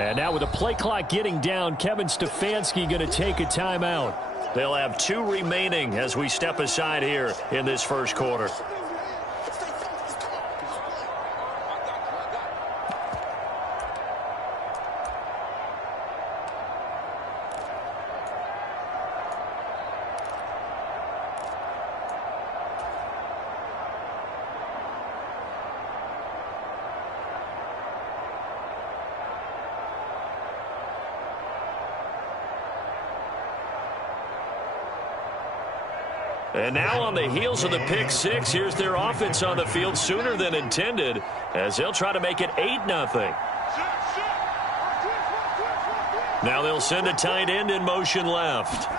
And now with the play clock getting down, Kevin Stefanski going to take a timeout. They'll have 2 remaining as we step aside here in this first quarter. And now on the heels of the pick six, here's their offense on the field sooner than intended as they'll try to make it 8-0. Now they'll send a tight end in motion left.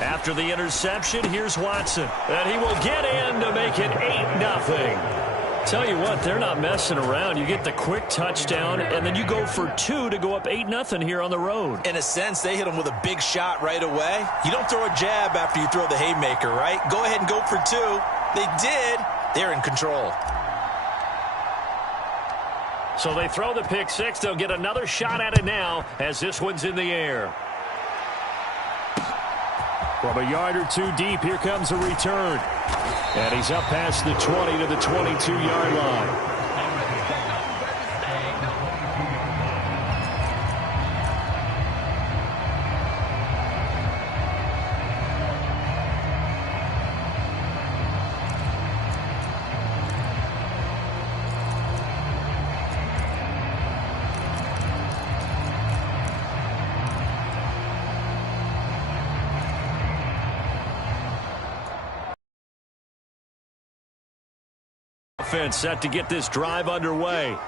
After the interception, here's Watson. And he will get in to make it 8-0. Tell you what, they're not messing around. You get the quick touchdown, and then you go for 2 to go up 8-0 here on the road. In a sense, they hit him with a big shot right away. You don't throw a jab after you throw the haymaker, right? Go ahead and go for 2. They did. They're in control. So they throw the pick six. They'll get another shot at it now as this one's in the air. From a yard or 2 deep, here comes a return. And he's up past the 20 to the 22-yard line. Offense set to get this drive underway.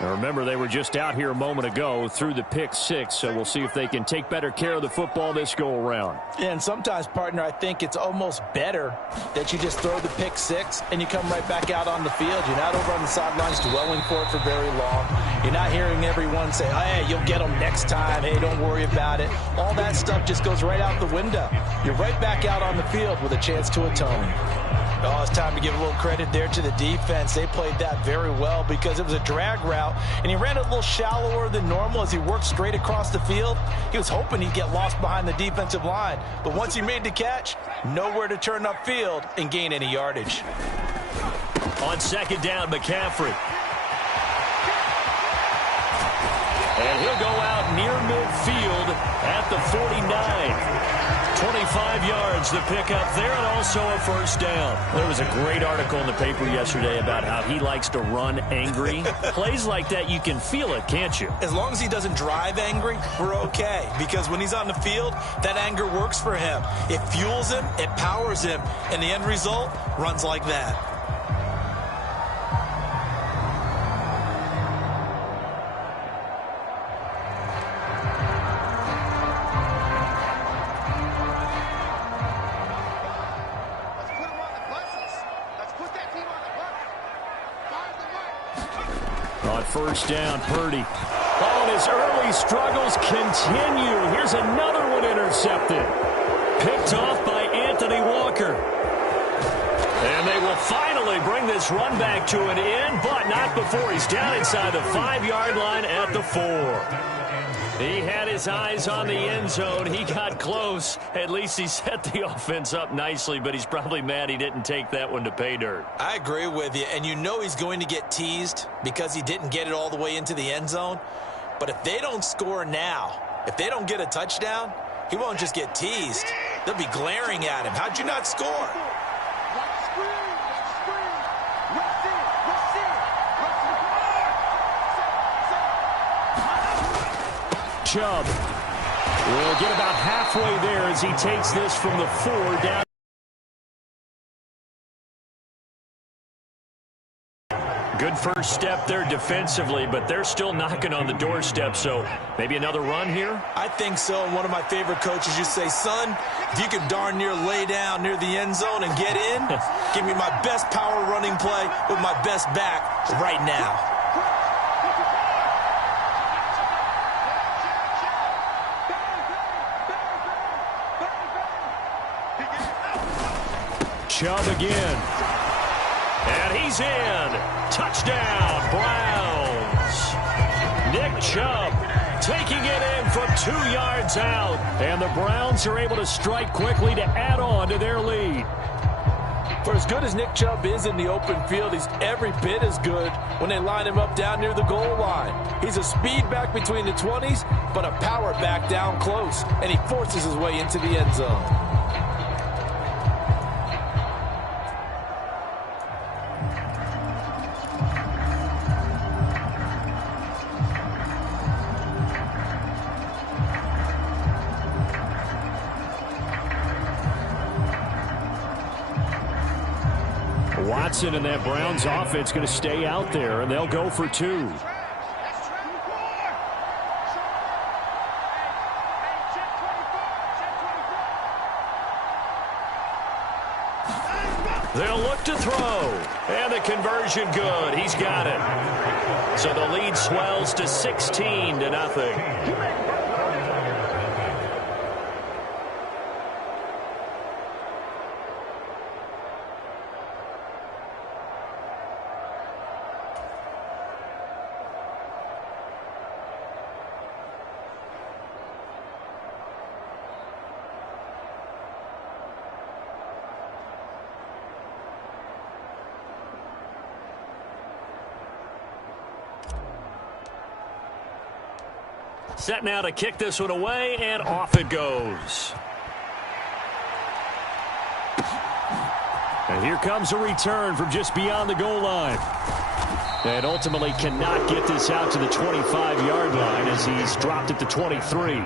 Now remember, they were just out here a moment ago through the pick six, so we'll see if they can take better care of the football this go-around. Yeah, and sometimes, partner, I think it's almost better that you just throw the pick six and you come right back out on the field. You're not over on the sidelines dwelling for it for very long. You're not hearing everyone say, hey, you'll get them next time. Hey, don't worry about it. All that stuff just goes right out the window. You're right back out on the field with a chance to atone. Oh, it's time to give a little credit there to the defense. They played that very well because it was a drag route, and he ran a little shallower than normal as he worked straight across the field. He was hoping he'd get lost behind the defensive line, but once he made the catch, nowhere to turn upfield and gain any yardage. On second down, McCaffrey. And he'll go out near midfield at the 49. 25 yards to pick up there, and also a first down. There was a great article in the paper yesterday about how he likes to run angry. Plays like that, you can feel it, can't you? As long as he doesn't drive angry, we're okay. Because when he's on the field, that anger works for him. It fuels him, it powers him, and the end result runs like that. First down, Purdy. Oh, and his early struggles continue. Here's another one intercepted. Picked off by Anthony Walker. And they will finally bring this run back to an end, but not before he's down inside the 5-yard line at the 4. He had his eyes on the end zone. He got close. At least he set the offense up nicely, but he's probably mad he didn't take that one to pay dirt. I agree with you, and you know he's going to get teased because he didn't get it all the way into the end zone. But if they don't score now, if they don't get a touchdown, he won't just get teased. They'll be glaring at him. How'd you not score? Chubb will get about halfway there as he takes this from the 4 down. Good first step there defensively, but they're still knocking on the doorstep, so maybe another run here? I think so, and one of my favorite coaches used to say, son, if you can darn near lay down near the end zone and get in, give me my best power running play with my best back right now. Chubb again. And he's in. Touchdown, Browns. Nick Chubb taking it in from 2 yards out. And the Browns are able to strike quickly to add on to their lead. For as good as Nick Chubb is in the open field, he's every bit as good when they line him up down near the goal line. He's a speed back between the 20s, but a power back down close, and he forces his way into the end zone. Watson and that Browns offense going to stay out there, and they'll go for 2. They'll look to throw. And the conversion good. He's got it. So the lead swells to 16-0. Set now to kick this one away, and off it goes. And here comes a return from just beyond the goal line. And ultimately cannot get this out to the 25-yard line as he's dropped at the 23.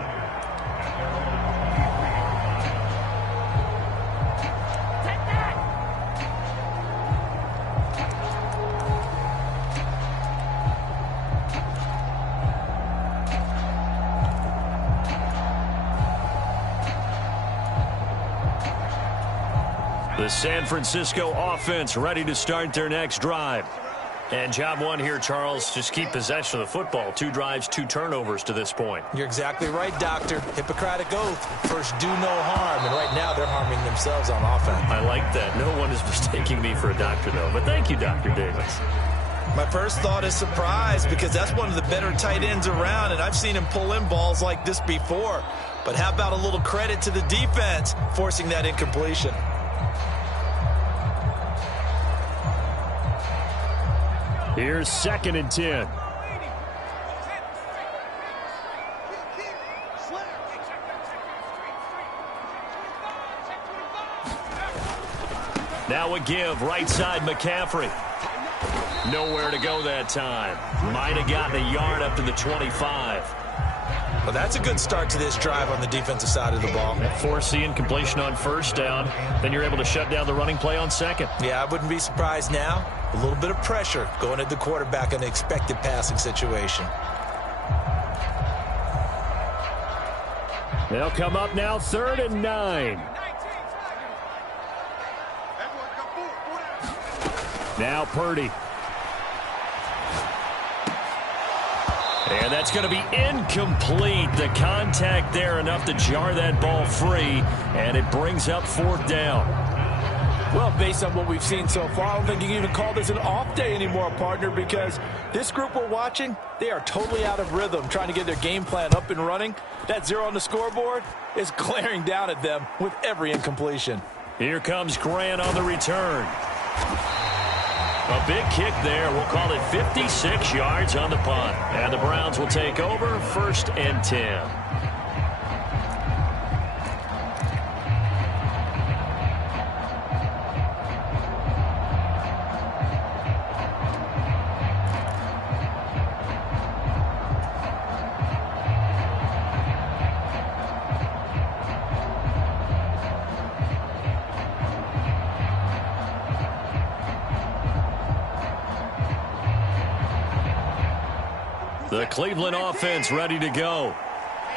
The San Francisco offense ready to start their next drive. And job one here, Charles, just keep possession of the football. 2 drives, 2 turnovers to this point. You're exactly right, Doctor. Hippocratic oath. First, do no harm. And right now, they're harming themselves on offense. I like that. No one is mistaking me for a doctor, though. But thank you, Dr. Davis. My first thought is surprise because that's one of the better tight ends around, and I've seen him pull in balls like this before. But how about a little credit to the defense forcing that incompletion? Here's 2nd and 10. Now a give, right side McCaffrey. Nowhere to go that time. Might have gotten a yard up to the 25. Well, that's a good start to this drive on the defensive side of the ball. Force the incompletion on first down. Then you're able to shut down the running play on second. Yeah, I wouldn't be surprised now. A little bit of pressure going at the quarterback in the expected passing situation. They'll come up now 3rd and 9. Now Purdy. And that's going to be incomplete. The contact there enough to jar that ball free, and it brings up 4th down. Well, based on what we've seen so far, I don't think you can even call this an off day anymore, partner, because this group we're watching, they are totally out of rhythm, trying to get their game plan up and running. That 0 on the scoreboard is glaring down at them with every incompletion. Here comes Grant on the return. A big kick there. We'll call it 56 yards on the punt. And the Browns will take over 1st and 10. The Cleveland offense ready to go.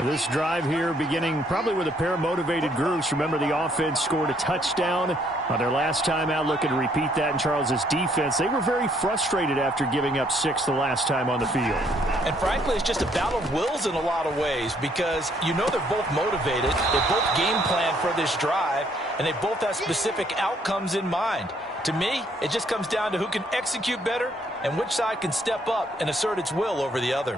This drive here beginning probably with a pair of motivated groups. Remember, the offense scored a touchdown on their last time out, looking to repeat that in Charles's defense. They were very frustrated after giving up 6 the last time on the field. And frankly, it's just a battle of wills in a lot of ways because you know they're both motivated. They both game plan for this drive, and they both have specific outcomes in mind. To me, it just comes down to who can execute better and which side can step up and assert its will over the other.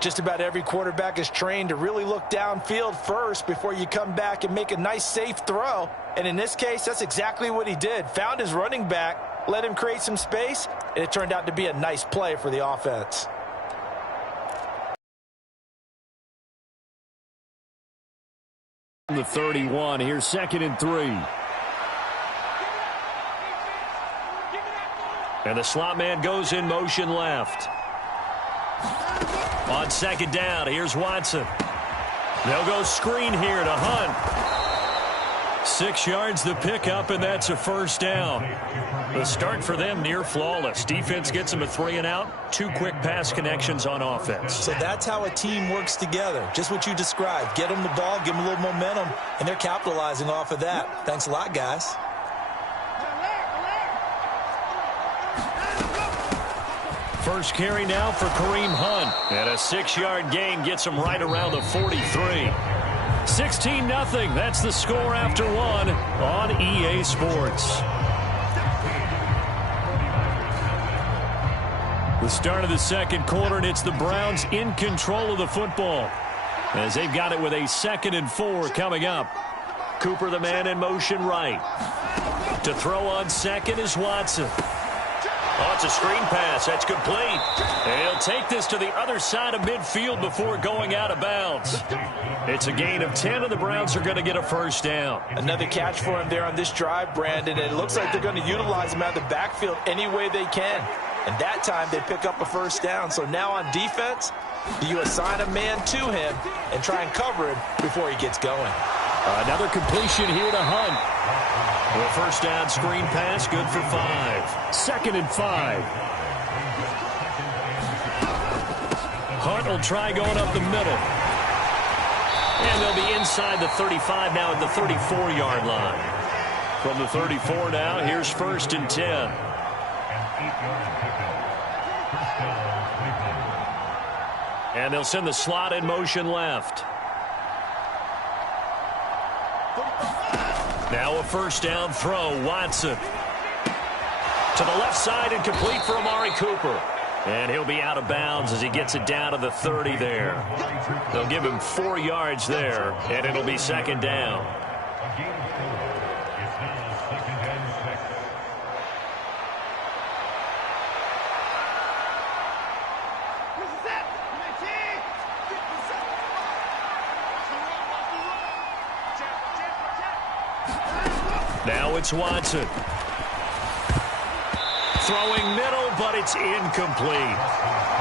Just about every quarterback is trained to really look downfield first before you come back and make a nice, safe throw. And in this case, that's exactly what he did. Found his running back, let him create some space, and it turned out to be a nice play for the offense. The 31, here's 2nd and 3. And the slot man goes in motion left. On 2nd down, here's Watson. They'll go screen here to Hunt. 6 yards the pickup, and that's a 1st down. The start for them near flawless. Defense gets them a 3-and-out. 2 quick pass connections on offense. So that's how a team works together. Just what you described. Get them the ball, give them a little momentum, and they're capitalizing off of that. Thanks a lot, guys. First carry now for Kareem Hunt. And a 6-yard gain gets him right around the 43. 16-0. That's the score after 1 on EA Sports. The start of the 2nd quarter, and it's the Browns in control of the football as they've got it with a 2nd and 4 coming up. Cooper, the man in motion right. To throw on 2nd is Watson. Oh, it's a screen pass. That's complete. And he'll take this to the other side of midfield before going out of bounds. It's a gain of 10, and the Browns are going to get a 1st down. Another catch for him there on this drive, Brandon. And it looks like they're going to utilize him out of the backfield any way they can. And that time they pick up a 1st down. So now on defense, do you assign a man to him and try and cover him before he gets going? Another completion here to Hunt. Well, 1st down screen pass, good for 5. 2nd and 5. Hunt will try going up the middle. And they'll be inside the 35 now at the 34-yard line. From the 34 now, here's 1st and 10. And they'll send the slot in motion left. Now a 1st down throw, Watson. To the left side and complete for Amari Cooper. And he'll be out of bounds as he gets it down to the 30 there. They'll give him 4 yards there, and it'll be 2nd down. Now it's Watson. Throwing middle, but it's incomplete.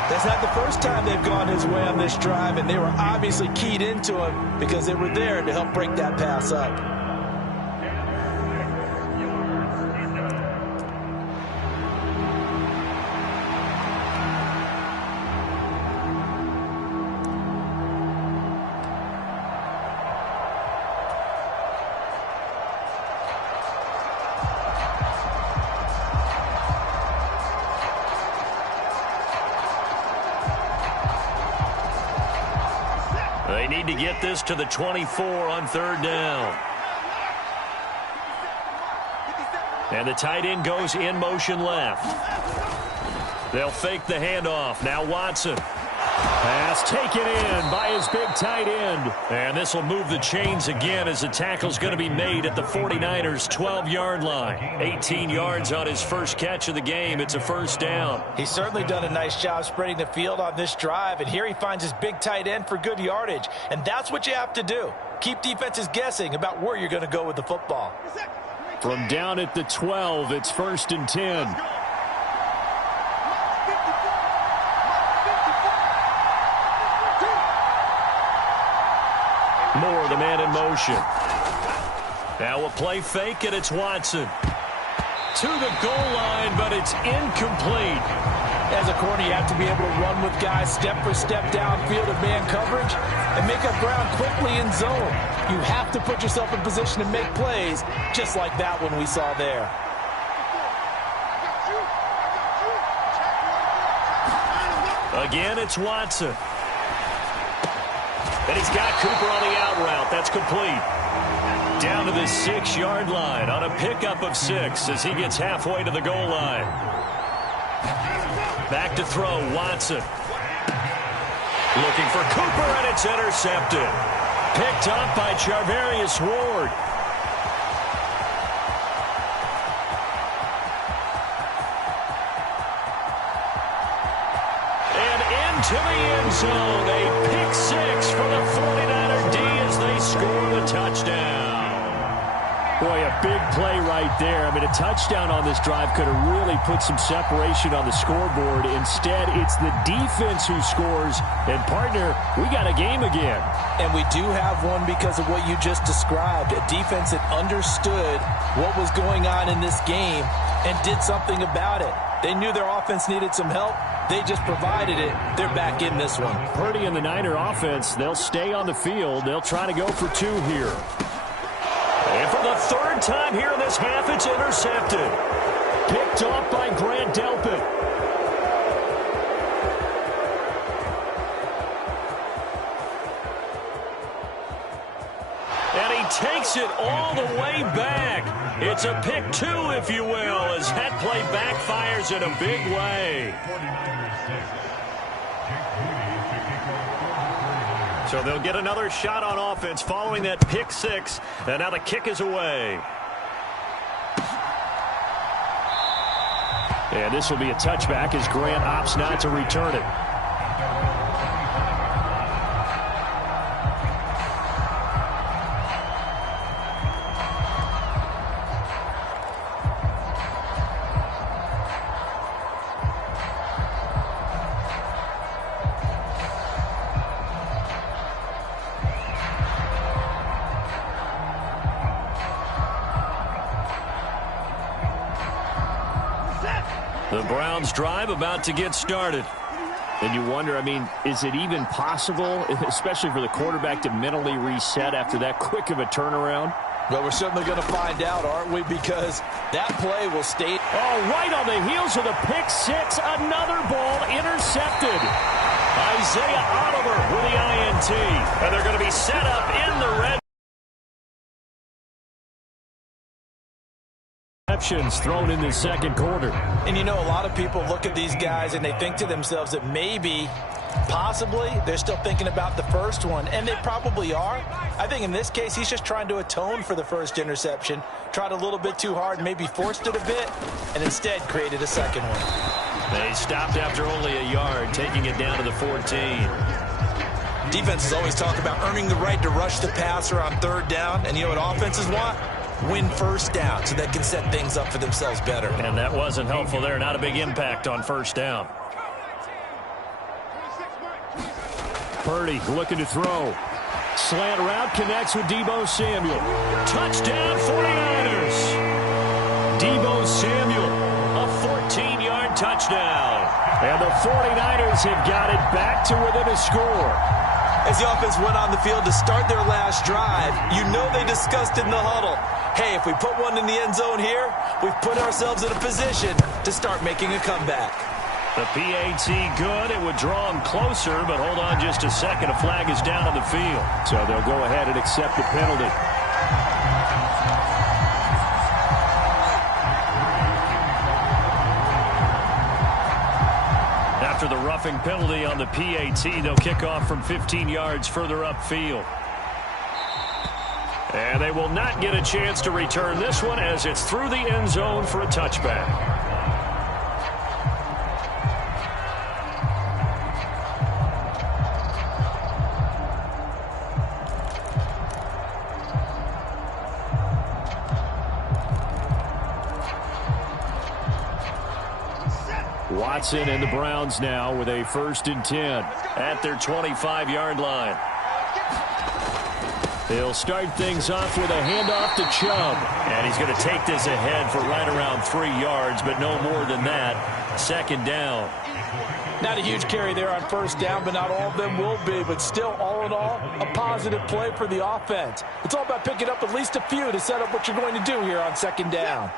That's not the first time they've gone his way on this drive, and they were obviously keyed into him because they were there to help break that pass up. They need to get this to the 24 on 3rd down. And the tight end goes in motion left. They'll fake the handoff. Now Watson. Pass taken in by his big tight end. And this will move the chains again as the tackle's going to be made at the 49ers' 12-yard line. 18 yards on his first catch of the game. It's a 1st down. He's certainly done a nice job spreading the field on this drive, and here he finds his big tight end for good yardage. And that's what you have to do. Keep defenses guessing about where you're going to go with the football. From down at the 12, it's 1st and 10. Moore, the man in motion. Now a play fake, and it's Watson. To the goal line, but it's incomplete. As a corner, you have to be able to run with guys step for step downfield in man coverage and make up ground quickly in zone. You have to put yourself in position to make plays, just like that one we saw there. Again, it's Watson. And he's got Cooper on the out route. That's complete. Down to the 6-yard line on a pickup of 6 as he gets halfway to the goal line. Back to throw, Watson. Looking for Cooper, and it's intercepted. Picked up by Charvarius Ward. And into the end zone. A pick six for the 49er D as they score the touchdown. Boy, a big play right there. I mean, a touchdown on this drive could have really put some separation on the scoreboard. Instead, it's the defense who scores. And, partner, we got a game again. And we do have one because of what you just described. A defense that understood what was going on in this game and did something about it. They knew their offense needed some help. They just provided it. They're back in this one. Purdy and the Niner offense, they'll stay on the field. They'll try to go for two here. And for the third time here in this half, it's intercepted. Picked off by Grant Delpit. And he takes it all the way back. It's a pick two, if you will, as that play backfires in a big way. So they'll get another shot on offense following that pick six. And now the kick is away. And this will be a touchback as Grant opts not to return it. The Browns drive about to get started. And you wonder, I mean, is it even possible, especially for the quarterback, to mentally reset after that quick of a turnaround? Well, we're certainly going to find out, aren't we? Because that play will stay. Oh, right on the heels of the pick six, another ball intercepted. Isaiah Oliver with the INT. And they're going to be set up in the red. Thrown in the second quarter. And you know, a lot of people look at these guys and they think to themselves that maybe, possibly, they're still thinking about the first one. And they probably are. I think in this case, he's just trying to atone for the first interception. Tried a little bit too hard, maybe forced it a bit, and instead created a second one. They stopped after only a yard, taking it down to the 14. Defenses always talk about earning the right to rush the passer on third down. And you know what offenses want? Win first down so they can set things up for themselves better. And that wasn't helpful there. Not a big impact on first down. Purdy looking to throw. Slant route connects with Deebo Samuel. Touchdown 49ers. Deebo Samuel, a 14-yard touchdown. And the 49ers have got it back to within a score. As the offense went on the field to start their last drive, you know they discussed in the huddle, hey, if we put one in the end zone here, we've put ourselves in a position to start making a comeback. The PAT good. It would draw them closer, but hold on just a second. A flag is down on the field. So they'll go ahead and accept the penalty. After the roughing penalty on the PAT, they'll kick off from 15 yards further upfield. And they will not get a chance to return this one as it's through the end zone for a touchback. Watson and the Browns now with a 1st and 10 at their 25-yard line. They'll start things off with a handoff to Chubb. And he's going to take this ahead for right around 3 yards, but no more than that. Second down. Not a huge carry there on first down, but not all of them will be. But still, all in all, a positive play for the offense. It's all about picking up at least a few to set up what you're going to do here on second down.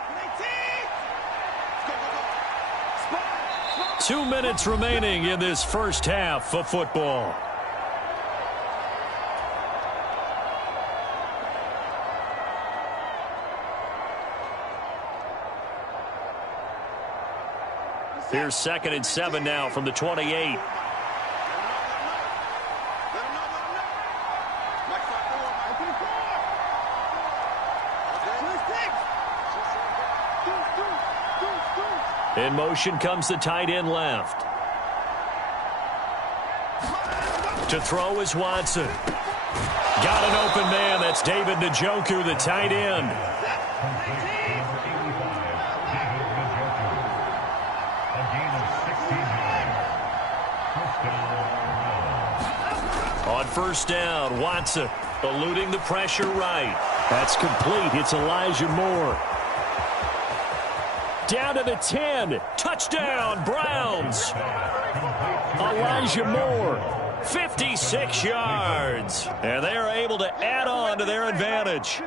2 minutes remaining in this first half of football. Here's 2nd and 7 now from the 28. In motion comes the tight end left. To throw is Watson. Got an open man. That's David Njoku, the tight end. On first down, Watson eluding the pressure right. That's complete. It's Elijah Moore. Down to the 10. Touchdown, Browns. Elijah Moore. 56 yards. And they are able to add on to their advantage.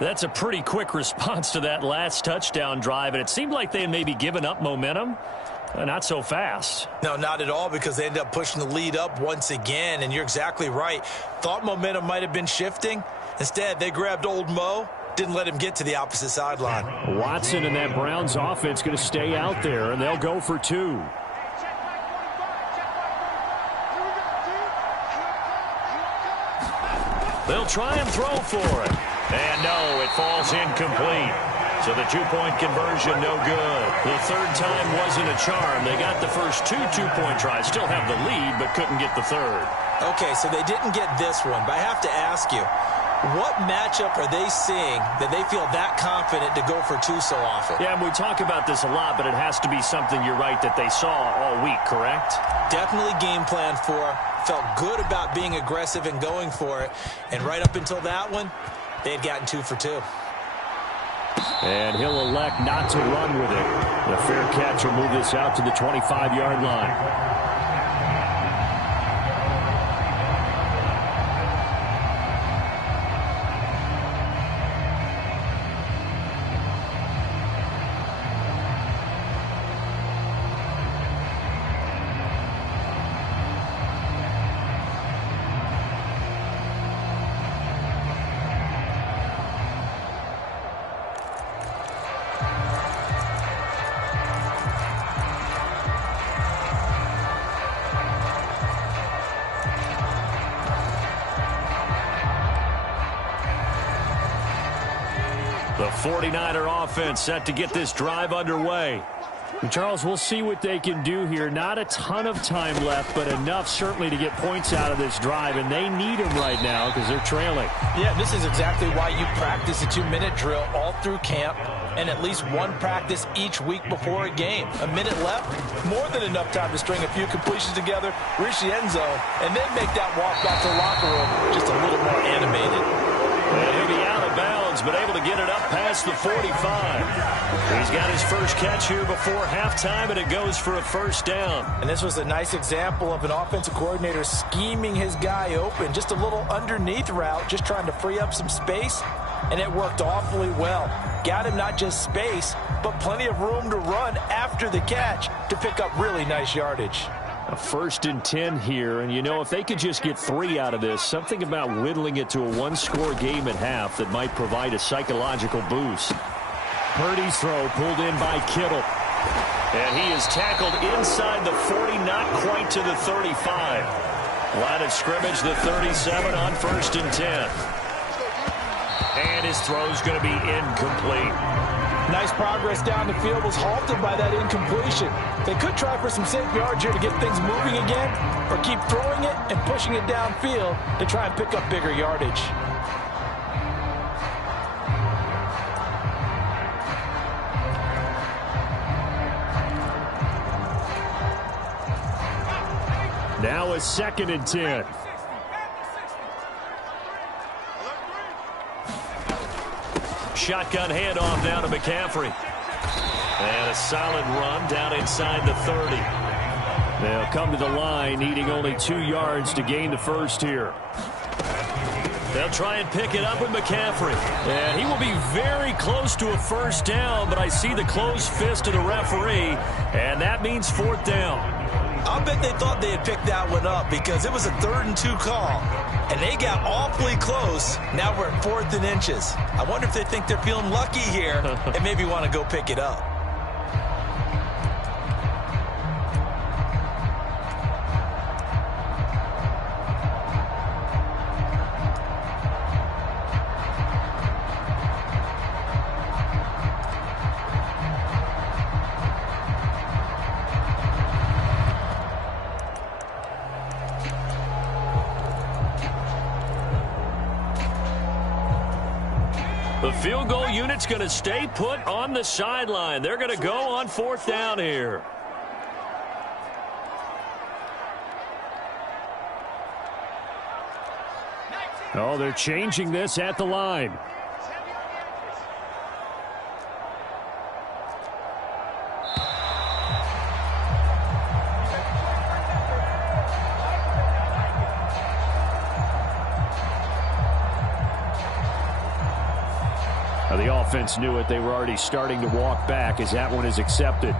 That's a pretty quick response to that last touchdown drive, and it seemed like they had maybe given up momentum. Not so fast. No, not at all, because they ended up pushing the lead up once again, and you're exactly right. Thought momentum might have been shifting. Instead, they grabbed old Mo, didn't let him get to the opposite sideline. Watson and that Browns offense going to stay out there, and they'll go for 2. They'll try and throw for it. And no, it falls incomplete. So the 2-point conversion, no good. The third time wasn't a charm. They got the first 2 two-point tries. Still have the lead, but couldn't get the third. Okay, so they didn't get this one, but I have to ask you, what matchup are they seeing that they feel that confident to go for 2 so often? Yeah, we talk about this a lot, but it has to be something, you're right, that they saw all week, correct? Definitely game plan for. Felt good about being aggressive and going for it. And right up until that one, they had gotten 2 for 2. And he'll elect not to run with it. The fair catch will move this out to the 25-yard line. The 49er offense set to get this drive underway. And Charles, we'll see what they can do here. Not a ton of time left, but enough certainly to get points out of this drive, and they need them right now because they're trailing. Yeah, this is exactly why you practice a 2-minute drill all through camp and at least one practice each week before a game. A minute left, more than enough time to string a few completions together, reach the end zone, and then make that walk back to the locker room just a little more animated. And he'll be out of bounds, but able to get it up past the 45. He's got his first catch here before halftime, and it goes for a first down. And this was a nice example of an offensive coordinator scheming his guy open. Just a little underneath route, just trying to free up some space, and it worked awfully well. Got him not just space, but plenty of room to run after the catch to pick up really nice yardage. A 1st and 10 here, and you know, if they could just get 3 out of this, something about whittling it to a 1-score game at half that might provide a psychological boost. Purdy's throw pulled in by Kittle. And he is tackled inside the 40, not quite to the 35. Line of scrimmage, the 37 on 1st and 10. And his throw's going to be incomplete. Nice progress down the field, was halted by that incompletion. They could try for some safe yards here to get things moving again, or keep throwing it and pushing it downfield to try and pick up bigger yardage. Now a 2nd and 10. Shotgun handoff down to McCaffrey. And a solid run down inside the 30. They'll come to the line, needing only 2 yards to gain the first here. They'll try and pick it up with McCaffrey. And he will be very close to a first down, but I see the closed fist of the referee, and that means 4th down. I'll bet they thought they had picked that one up because it was a 3rd and 2 call, and they got awfully close. Now we're at 4th and inches. I wonder if they think they're feeling lucky here and maybe want to go pick it up. The field goal unit's going to stay put on the sideline. They're going to go on 4th down here. Oh, they're changing this at the line. Now, the offense knew it. They were already starting to walk back as that one is accepted.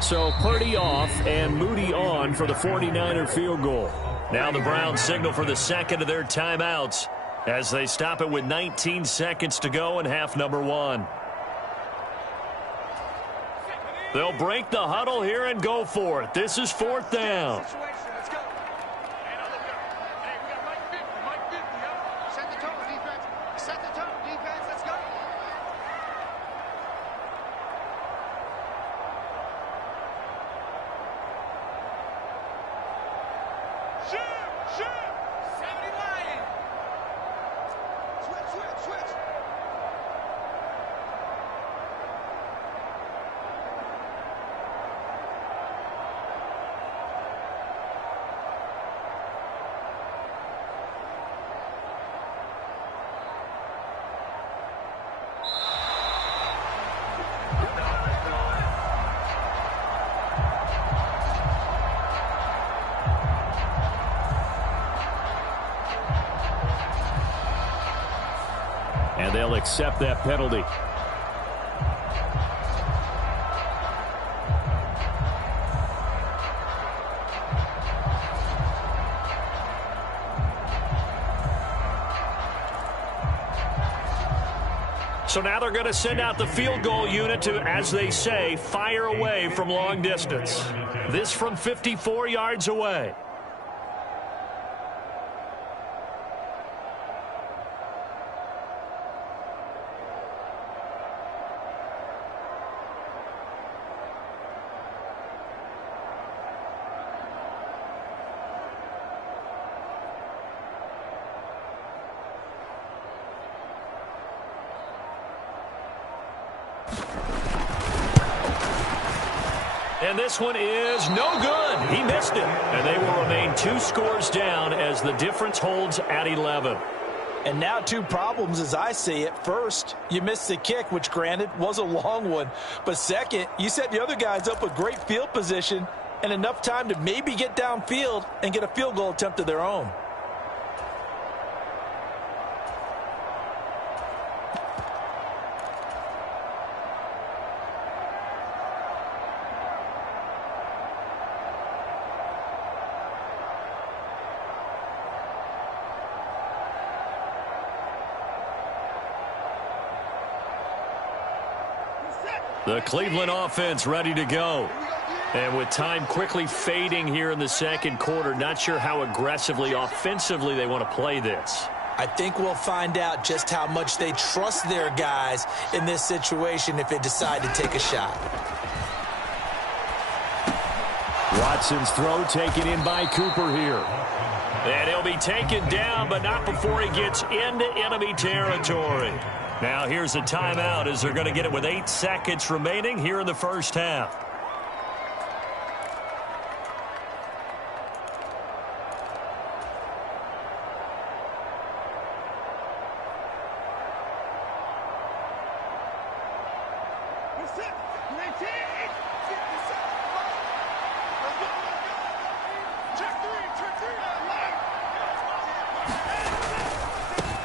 So Purdy off and Moody on for the 49er field goal. Now the Browns signal for the second of their timeouts as they stop it with 19 seconds to go in half number 1. They'll break the huddle here and go for it. This is 4th down. And they'll accept that penalty. So now they're going to send out the field goal unit to, as they say, fire away from long distance. This from 54 yards away. And this one is no good. He missed it. And they will remain 2 scores down as the difference holds at 11. And now 2 problems as I see it. First, you missed the kick, which granted was a long one. But second, you set the other guys up with great field position and enough time to maybe get downfield and get a field goal attempt of their own. The Cleveland offense ready to go. And with time quickly fading here in the second quarter, not sure how aggressively, offensively they want to play this. I think we'll find out just how much they trust their guys in this situation if they decide to take a shot. Watson's throw taken in by Cooper here. And he'll be taken down, but not before he gets into enemy territory. Now here's a timeout as they're going to get it with 8 seconds remaining here in the first half.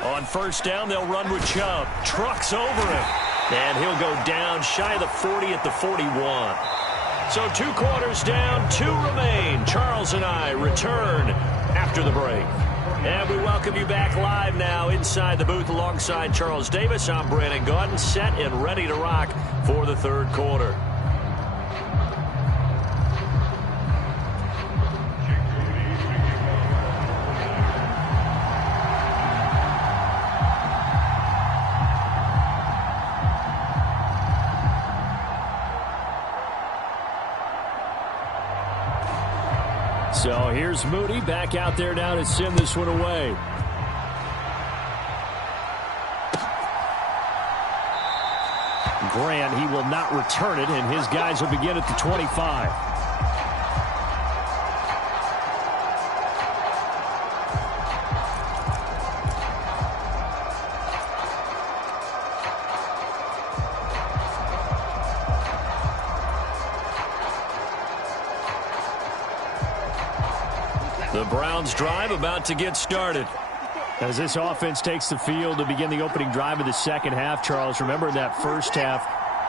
On first down, they'll run with Chubb. Trucks over him. And he'll go down shy of the 40 at the 41. So 2 quarters down, 2 remain. Charles and I return after the break. And we welcome you back live now inside the booth alongside Charles Davis. I'm Brandon Gaudin, set and ready to rock for the third quarter. So here's Moody back out there now to send this one away. Grant, he will not return it, and his guys will begin at the 25. The Browns drive about to get started. As this offense takes the field to begin the opening drive of the second half, Charles, remember in that first half,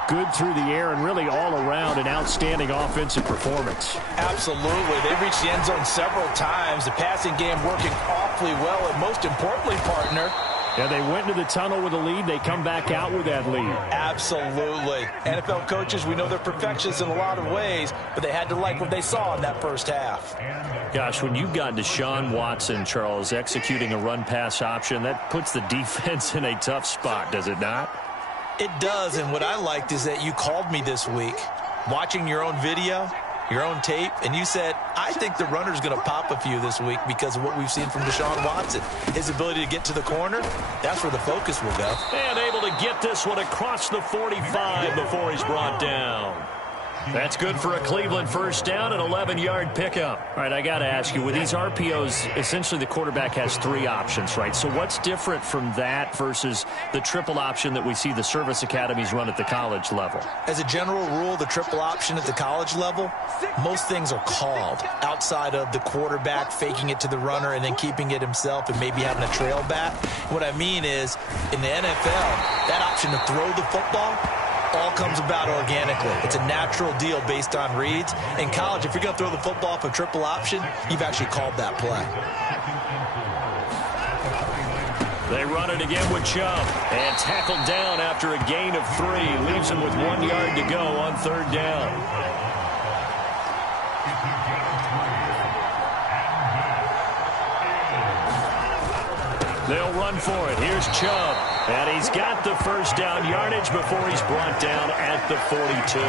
good through the air and really all around an outstanding offensive performance. Absolutely. They reached the end zone several times. The passing game working awfully well, and most importantly, partner, yeah, they went into the tunnel with a lead. They come back out with that lead. Absolutely. NFL coaches, we know they're perfectionists in a lot of ways, but they had to like what they saw in that first half. Gosh, when you've got Deshaun Watson, Charles, executing a run-pass option, that puts the defense in a tough spot, does it not? It does, and what I liked is that you called me this week, watching your own video, your own tape, and you said, I think the runner's going to pop a few this week because of what we've seen from Deshaun Watson. His ability to get to the corner, that's where the focus will go. And able to get this one across the 45 before he's brought down. That's good for a Cleveland first down, an 11-yard pickup. All right, I got to ask you, with these RPOs, essentially the quarterback has three options, right? So what's different from that versus the triple option that we see the service academies run at the college level? As a general rule, the triple option at the college level, most things are called outside of the quarterback faking it to the runner and then keeping it himself and maybe having a trail back. What I mean is, in the NFL, that option to throw the football all comes about organically. It's a natural deal based on reads. In college, if you're going to throw the football off a triple option, you've actually called that play. They run it again with Chubb. And tackled down after a gain of 3. Leaves him with 1 yard to go on third down. They'll run for it. Here's Chubb. And he's got the first down yardage before he's brought down at the 42.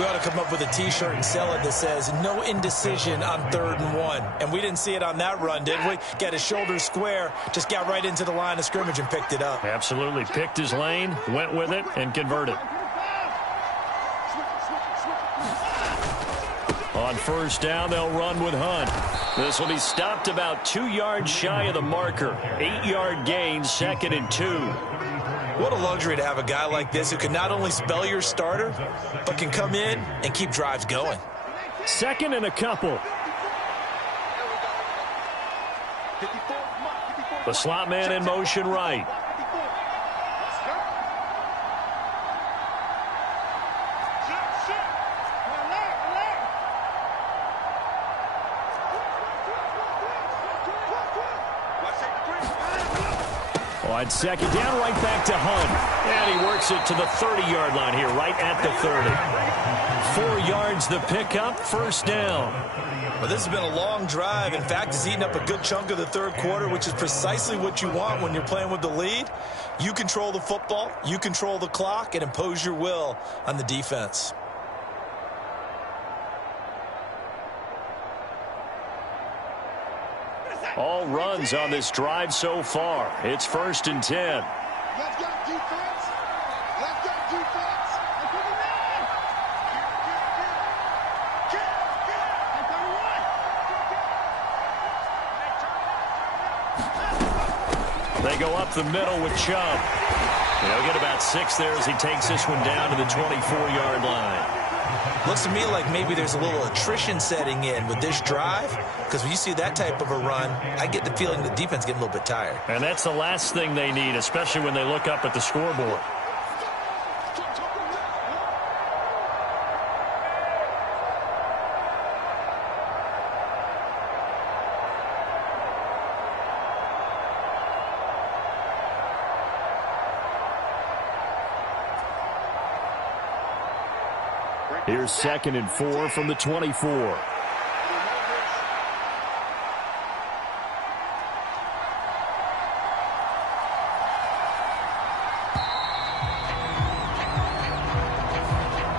We ought to come up with a T-shirt and sell it that says, no indecision on 3rd and 1. And we didn't see it on that run, did we? Got his shoulders square, just got right into the line of scrimmage and picked it up. Absolutely. Picked his lane, went with it, and converted. On first down, they'll run with Hunt. This will be stopped about 2 yards shy of the marker. 8-yard gain, 2nd and 2. What a luxury to have a guy like this who can not only spell your starter, but can come in and keep drives going. 2nd and a couple. The slot man in motion right. On 2nd down, right back to Hunt. And he works it to the 30-yard line here, right at the 30. 4 yards the pickup, first down. Well, this has been a long drive. In fact, it's eaten up a good chunk of the third quarter, which is precisely what you want when you're playing with the lead. You control the football, you control the clock, and impose your will on the defense. All runs on this drive so far. It's 1st and 10. Let's go, defense. Let's go, defense. They go up the middle with Chubb. He'll get about 6 there as he takes this one down to the 24-yard line. Looks to me like maybe there's a little attrition setting in with this drive, because when you see that type of a run, I get the feeling the defense getting a little bit tired. And that's the last thing they need, especially when they look up at the scoreboard. Here's 2nd and 4 from the 24.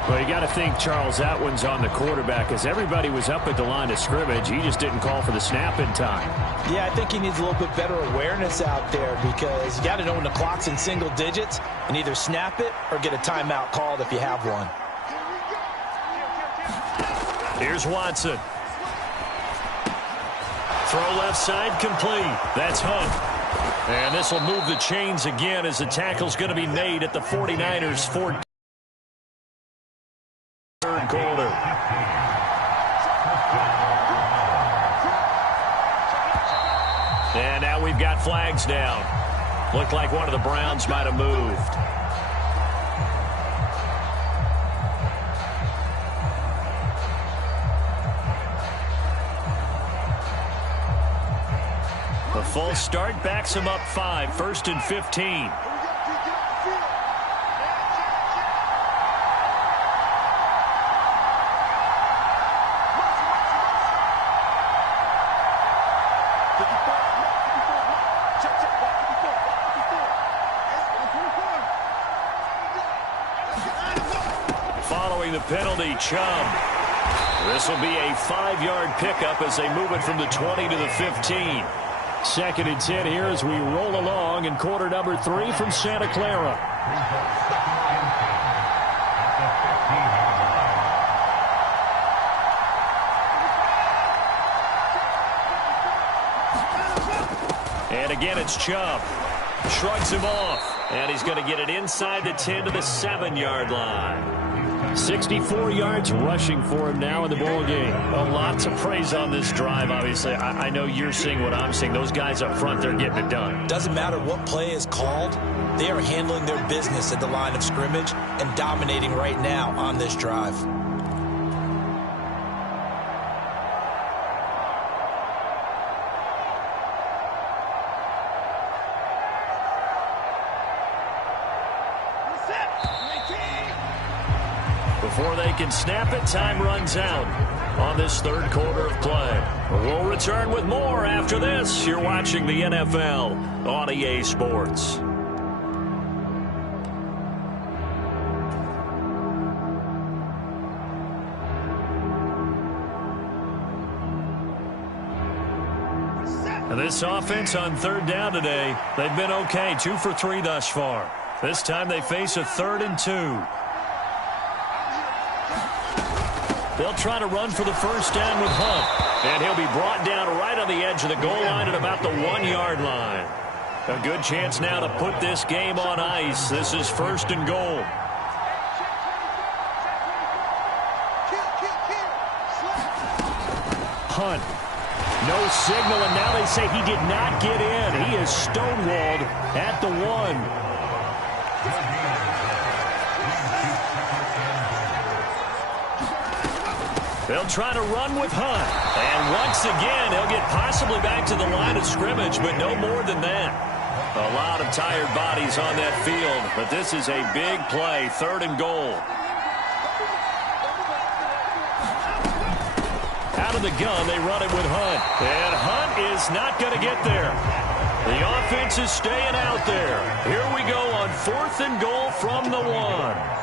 Well, you got to think, Charles, that one's on the quarterback as everybody was up at the line of scrimmage. He just didn't call for the snap in time. Yeah, I think he needs a little bit better awareness out there because you got to know when the clock's in single digits and either snap it or get a timeout called if you have one. Here's Watson. Throw left side complete. That's Hunt. And this will move the chains again as the tackle's going to be made at the 49ers' third quarter. And now we've got flags down. Looked like one of the Browns might have moved. A false start backs him up 5, 1st and 15. Following the penalty, Chubb. This will be a 5-yard pickup as they move it from the 20 to the 15. 2nd and 10 here as we roll along in quarter number 3 from Santa Clara. And again, it's Chubb. Shrugs him off. And he's going to get it inside the 10 to the 7-yard line. 64 yards rushing for him now in the ball game. A lot to praise on this drive, obviously. I know you're seeing what I'm seeing. Those guys up front, they're getting it done. Doesn't matter what play is called. They are handling their business at the line of scrimmage and dominating right now on this drive. Before they can snap it, time runs out on this third quarter of play. We'll return with more after this. You're watching the NFL on EA Sports. And this offense on 3rd down today, they've been okay, 2 for 3 thus far. This time they face a 3rd and 2. They'll try to run for the first down with Hunt. And he'll be brought down right on the edge of the goal line at about the 1-yard line. A good chance now to put this game on ice. This is 1st and goal. Hunt. No signal, and now they say he did not get in. He is stonewalled at the 1. They'll try to run with Hunt. And once again, he'll get possibly back to the line of scrimmage, but no more than that. A lot of tired bodies on that field, but this is a big play, 3rd and goal. Out of the gun, they run it with Hunt. And Hunt is not going to get there. The offense is staying out there. Here we go on 4th and goal from the 1.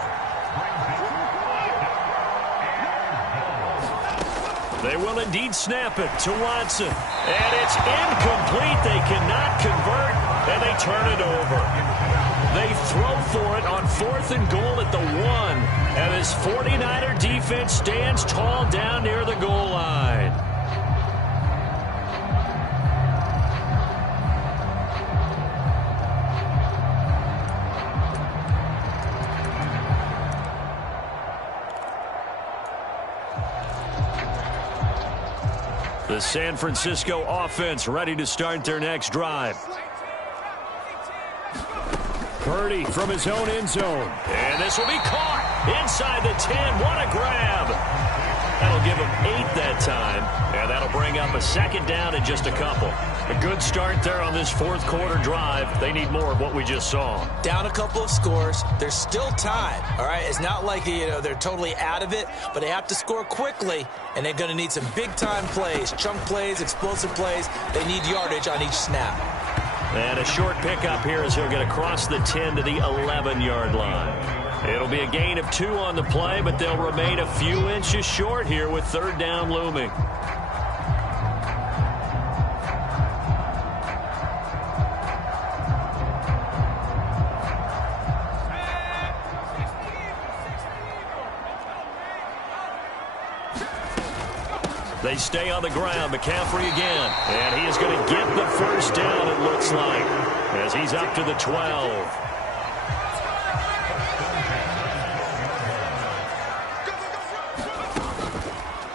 They will indeed snap it to Watson. And it's incomplete. They cannot convert, and they turn it over. They throw for it on 4th and goal at the 1. And this 49er defense stands tall down near the goal line. The San Francisco offense ready to start their next drive. Purdy from his own end zone. And this will be caught inside the 10. What a grab. That'll give them 8 that time. And that'll bring up a 2nd down in just a couple. A good start there on this 4th quarter drive. They need more of what we just saw. Down a couple of scores. There's still time. All right, it's not like they're totally out of it, but they have to score quickly, and they're going to need some big-time plays, chunk plays, explosive plays. They need yardage on each snap. And a short pickup here as he'll get across the 10 to the 11-yard line. It'll be a gain of 2 on the play, but they'll remain a few inches short here with third down looming. They stay on the ground. McCaffrey again. And he is going to get the first down, it looks like, as he's up to the 12.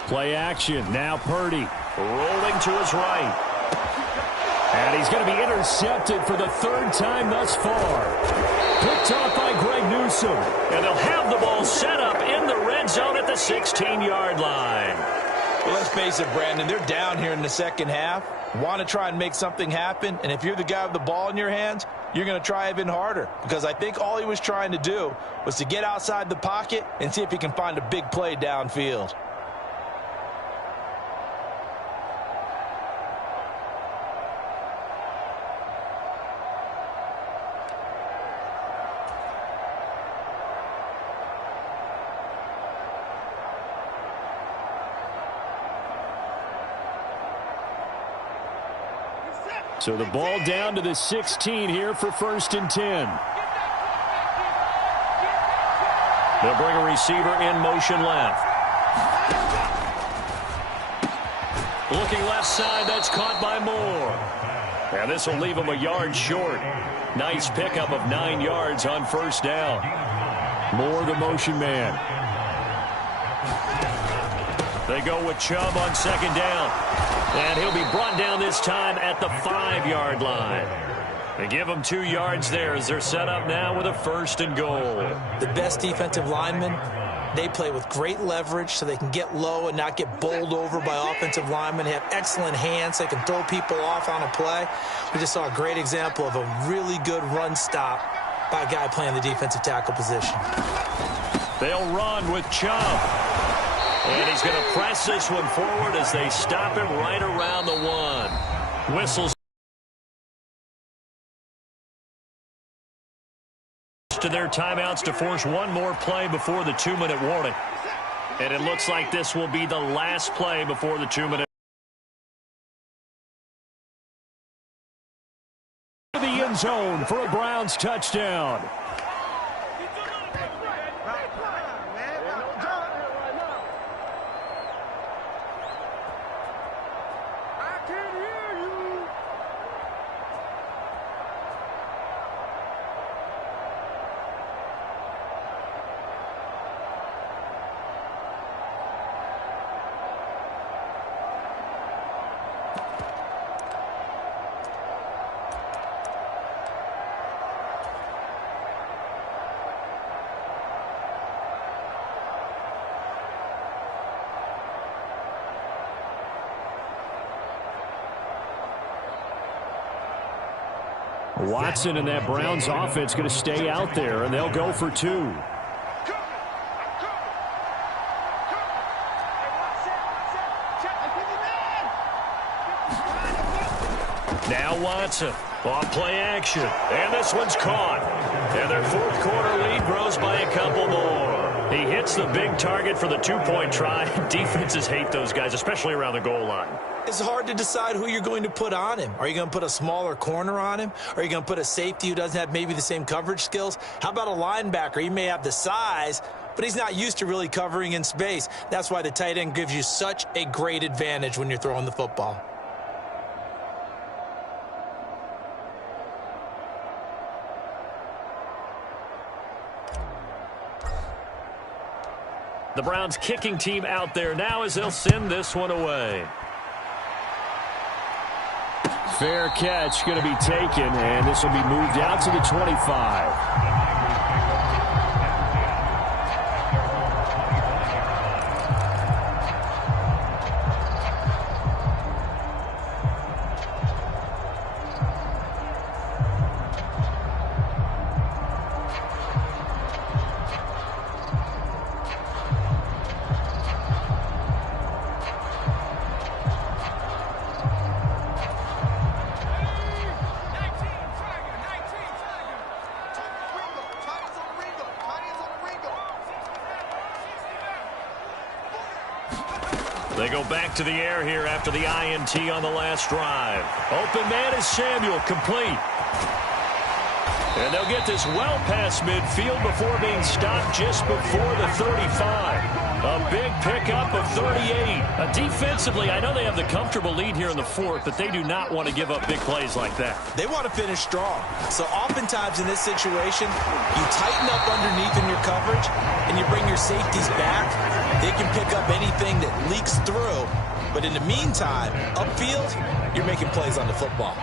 Play action. Now Purdy. Rolling to his right. And he's going to be intercepted for the third time thus far. Picked off by Greg Newsome. And they'll have the ball set up in the red zone at the 16-yard line. Well, let's face it, Brandon, they're down here in the second half. Want to try and make something happen, and if you're the guy with the ball in your hands, you're going to try even harder, because I think all he was trying to do was to get outside the pocket and see if he can find a big play downfield. So the ball down to the 16 here for 1st and 10. They'll bring a receiver in motion left. Looking left side, that's caught by Moore. And this will leave him a yard short. Nice pickup of 9 yards on first down. Moore, the motion man. They go with Chubb on second down. And he'll be brought down this time at the 5-yard line. They give him 2 yards there as they're set up now with a 1st and goal. The best defensive linemen, they play with great leverage so they can get low and not get bowled over by offensive linemen. They have excellent hands. They can throw people off on a play. We just saw a great example of a really good run stop by a guy playing the defensive tackle position. They'll run with Chubb. And he's going to press this one forward as they stop him right around the 1. Whistles to their timeouts to force one more play before the 2-minute warning. And it looks like this will be the last play before the 2-minute. The end zone for a Browns touchdown. Watson and that Browns offense going to stay out there, and they'll go for 2. Now Watson off play action, and this one's caught. And their 4th quarter lead grows by a couple more. He hits the big target for the 2-point try. Defenses hate those guys, especially around the goal line. It's hard to decide who you're going to put on him. Are you going to put a smaller corner on him? Are you going to put a safety who doesn't have maybe the same coverage skills? How about a linebacker? He may have the size, but he's not used to really covering in space. That's why the tight end gives you such a great advantage when you're throwing the football. The Browns kicking team out there now as they'll send this one away. Fair catch going to be taken, and this will be moved out to the 25. They go back to the air here after the INT on the last drive. Open man is Samuel, complete. And they'll get this well past midfield before being stopped just before the 35. A big pickup of 38. Defensively, I know they have the comfortable lead here in the fourth, but they do not want to give up big plays like that. They want to finish strong. So oftentimes in this situation, you tighten up underneath in your coverage, and you bring your safeties back. They can pick up anything that leaks through. But in the meantime, upfield, you're making plays on the football.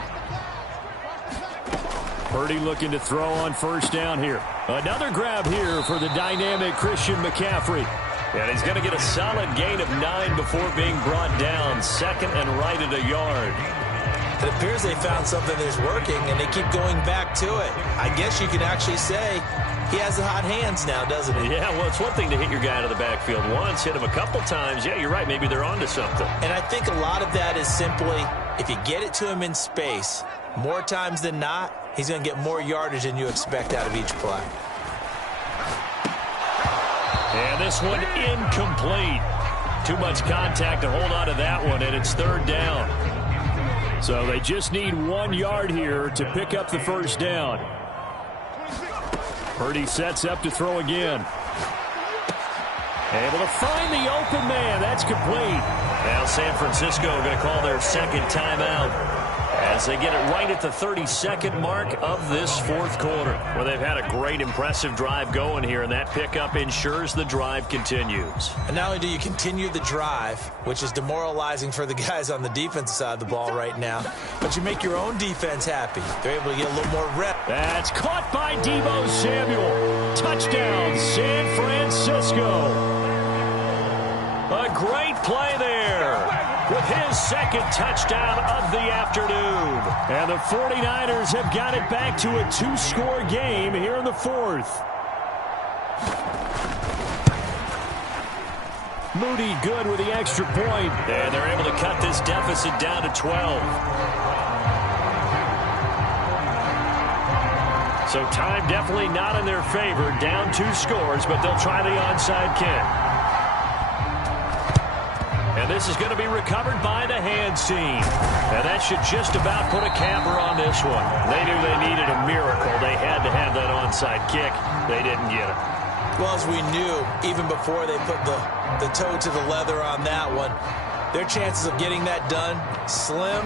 Purdy looking to throw on first down here. Another grab here for the dynamic Christian McCaffrey. And he's going to get a solid gain of 9 before being brought down. Second and right at a yard. It appears they found something that's working, and they keep going back to it. I guess you could actually say he has the hot hands now, doesn't he? Yeah, well, it's one thing to hit your guy out of the backfield once, hit him a couple times. Yeah, you're right. Maybe they're onto something. And I think a lot of that is simply if you get it to him in space, more times than not, he's going to get more yardage than you expect out of each play. And this one incomplete. Too much contact to hold on to that one, and it's third down. So they just need 1 yard here to pick up the first down. Purdy sets up to throw again. Able to find the open man. That's complete. Now San Francisco going to call their second timeout as they get it right at the 32nd mark of this fourth quarter. Well, they've had a great, impressive drive going here, and that pickup ensures the drive continues. And not only do you continue the drive, which is demoralizing for the guys on the defensive side of the ball right now, but you make your own defense happy. They're able to get a little more rep. That's caught by Deebo Samuel. Touchdown, San Francisco. A great play there with his second touchdown of the afternoon. And the 49ers have got it back to a 2-score game here in the fourth. Moody good with the extra point. And they're able to cut this deficit down to 12. So time definitely not in their favor. Down 2 scores, but they'll try the onside kick. And this is going to be recovered by the hands team. And that should just about put a capper on this one. They knew they needed a miracle. They had to have that onside kick. They didn't get it. Well, as we knew, even before they put the toe to the leather on that one, their chances of getting that done, slim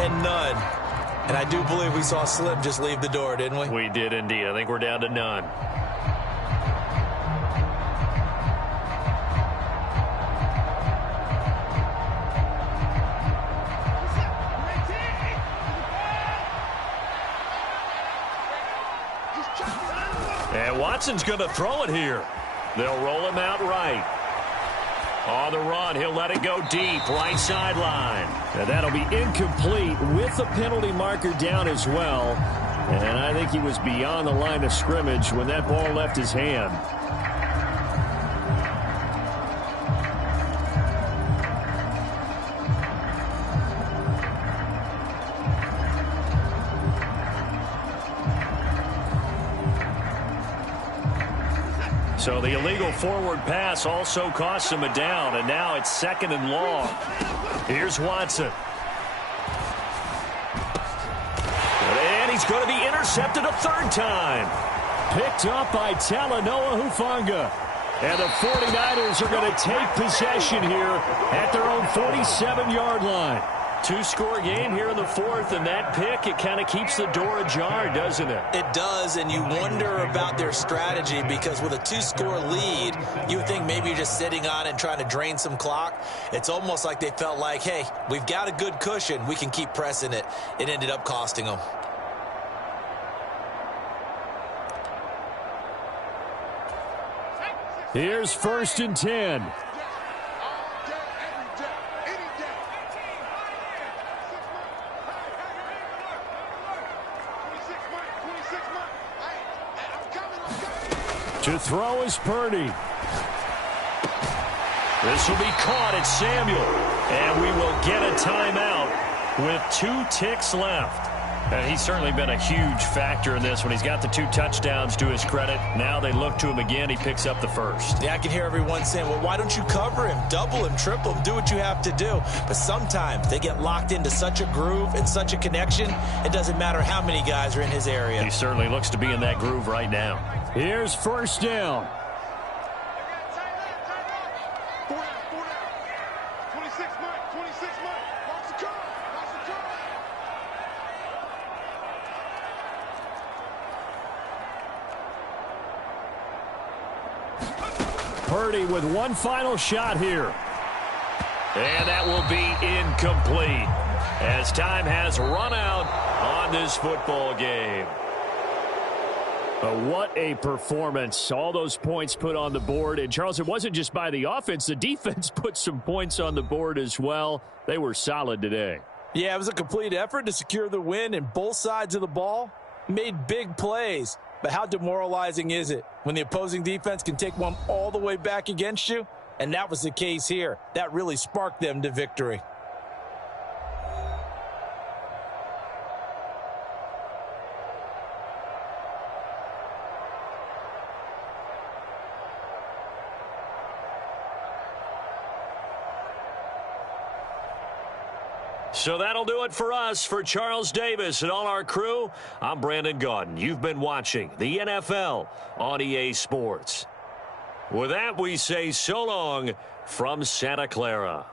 and none. And I do believe we saw Slim just leave the door, didn't we? We did indeed. I think we're down to none. And Watson's going to throw it here. They'll roll him out right. On the run, he'll let it go deep, right sideline. And that'll be incomplete with the penalty marker down as well. And I think he was beyond the line of scrimmage when that ball left his hand. So the illegal forward pass also cost him a down, and now it's second and long. Here's Watson. And he's going to be intercepted a third time. Picked up by Talanoa Hufanga. And the 49ers are going to take possession here at their own 47-yard line. 2-score game here in the fourth, and that pick, it kind of keeps the door ajar, doesn't it? It does, and you wonder about their strategy because with a 2-score lead, you would think maybe you're just sitting on it and trying to drain some clock. It's almost like they felt like, hey, we've got a good cushion. We can keep pressing it. It ended up costing them. Here's 1st and 10. To throw is Purdy. This will be caught at Samuel. And we will get a timeout with 2 ticks left. And he's certainly been a huge factor in this when he's got the 2 touchdowns to his credit. Now they look to him again. He picks up the first. Yeah, I can hear everyone saying, well, why don't you cover him? Double him, triple him, do what you have to do. But sometimes they get locked into such a groove and such a connection, it doesn't matter how many guys are in his area. He certainly looks to be in that groove right now. Here's first down. 26 Mike, 26 Mike. Watch the curve, watch the curve. Purdy with one final shot here. And that will be incomplete as time has run out on this football game. What a performance. All those points put on the board. And, Charles, it wasn't just by the offense. The defense put some points on the board as well. They were solid today. Yeah, it was a complete effort to secure the win, and both sides of the ball made big plays. But how demoralizing is it when the opposing defense can take one all the way back against you? And that was the case here. That really sparked them to victory. So that'll do it for us. For Charles Davis and all our crew, I'm Brandon Gaudin. You've been watching the NFL on EA Sports. With that, we say so long from Santa Clara.